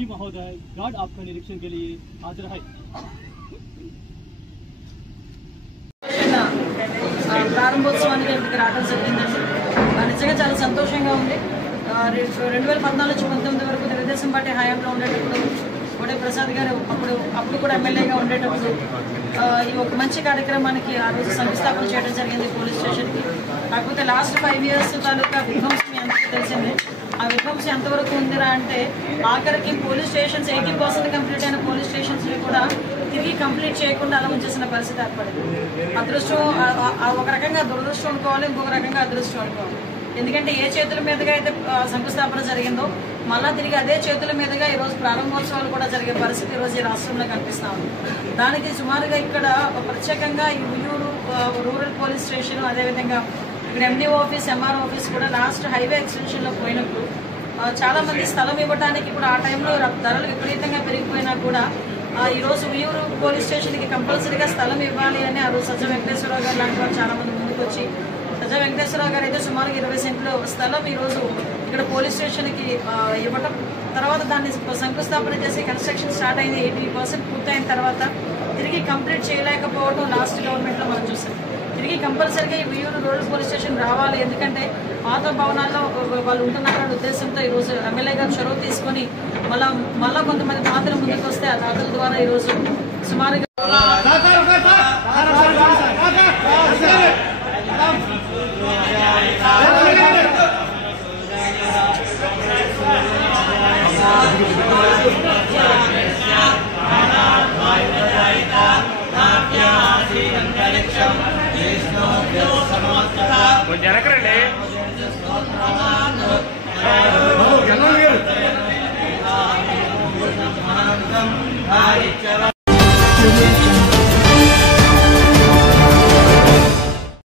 श्री महोदय गार्ड आपका निरीक्षण के लिए हाजिर है। ప్రారంభోత్సవానికి ఇక్కడికి రావడం జరిగిందండి। నిజంగా చాలా సంతోషంగా ఉంది। 2014 నుంచి 19 వరకు తెలుగుదేశం పార్టీ హయాంలో ఉండేటప్పుడు కోడే ప్రసాద్ గారు అప్పుడు కూడా ఎమ్మెల్యేగా ఉండేటప్పుడు ఈ ఒక మంచి కార్యక్రమానికి ఆ రోజు సంస్థాపన చేయడం జరిగింది పోలీస్ స్టేషన్కి। కాకపోతే లాస్ట్ 5 years తాలూకా విధ్వంసం అందరికీ తెలిసిందే। ఆ విధ్వంసం ఎంతవరకు ఉందిరా అంటే ఆఖరికి పోలీస్ స్టేషన్స్ 80% కంప్లీట్ అయిన పోలీస్ స్టేషన్స్ కూడా తిరిగి కంప్లీట్ చేయకుండా అలా ఉంచేసిన పరిస్థితి ఏర్పడింది। అదృష్టం ఒక రకంగా దురదృష్టం అనుకోవాలి, ఇంకొక రకంగా అదృష్టం అనుకోవాలి। ఎందుకంటే ఏ చేతుల మీదుగా అయితే శంకుస్థాపన జరిగిందో మళ్ళా తిరిగి అదే చేతుల మీదుగా ఈరోజు ప్రారంభోత్సవాలు కూడా జరిగే పరిస్థితి ఈరోజు ఈ రాష్ట్రంలో కనిపిస్తా ఉంది। దానికి సుమారుగా ఇక్కడ ప్రత్యేకంగా ఈ ఉయ్యూరు రూరల్ పోలీస్ స్టేషన్, అదేవిధంగా ఇక్కడ ఎండిఓ ఆఫీస్, ఎంఆర్ఓ ఆఫీస్ కూడా లాస్ట్ హైవే ఎక్స్టెన్షన్ లో పోయినప్పుడు చాలా మంది స్థలం ఇవ్వడానికి కూడా ఆ టైంలో ధరలు విపరీతంగా పెరిగిపోయినా కూడా ఈ రోజు ఉయ్యూరు పోలీస్ స్టేషన్ కి కంపల్సరీగా స్థలం ఇవ్వాలి అని ఆ రోజు సజ్జ వెంకటేశ్వరరావు గారు లాంటి వారు చాలా మంది ముందుకు వచ్చి, సజ్జ వెంకటేశ్వరరావు గారు అయితే సుమారు 20 సెంట్లు రోడ్లో స్థలం ఈరోజు ఇక్కడ పోలీస్ స్టేషన్కి ఇవ్వటం, తర్వాత దాన్ని శంకుస్థాపన చేసి కన్స్ట్రక్షన్ స్టార్ట్ అయింది. 80% పూర్తయిన తర్వాత తిరిగి కంప్లీట్ చేయలేకపోవడం లాస్ట్ గవర్నమెంట్లో మనం చూసాం. తిరిగి కంపల్సరీగా ఈ వియ్యూరు రూరల్ పోలీస్ స్టేషన్ రావాలి, ఎందుకంటే పాత భవనాల్లో వాళ్ళు ఉంటున్నారనే ఉద్దేశంతో ఈరోజు ఎమ్మెల్యే గారు చొరవ తీసుకొని మళ్ళా కొంతమంది దాతలు ముందుకు వస్తే ఆ దాతల ద్వారా ఈరోజు సుమారుగా జనకరండి Hare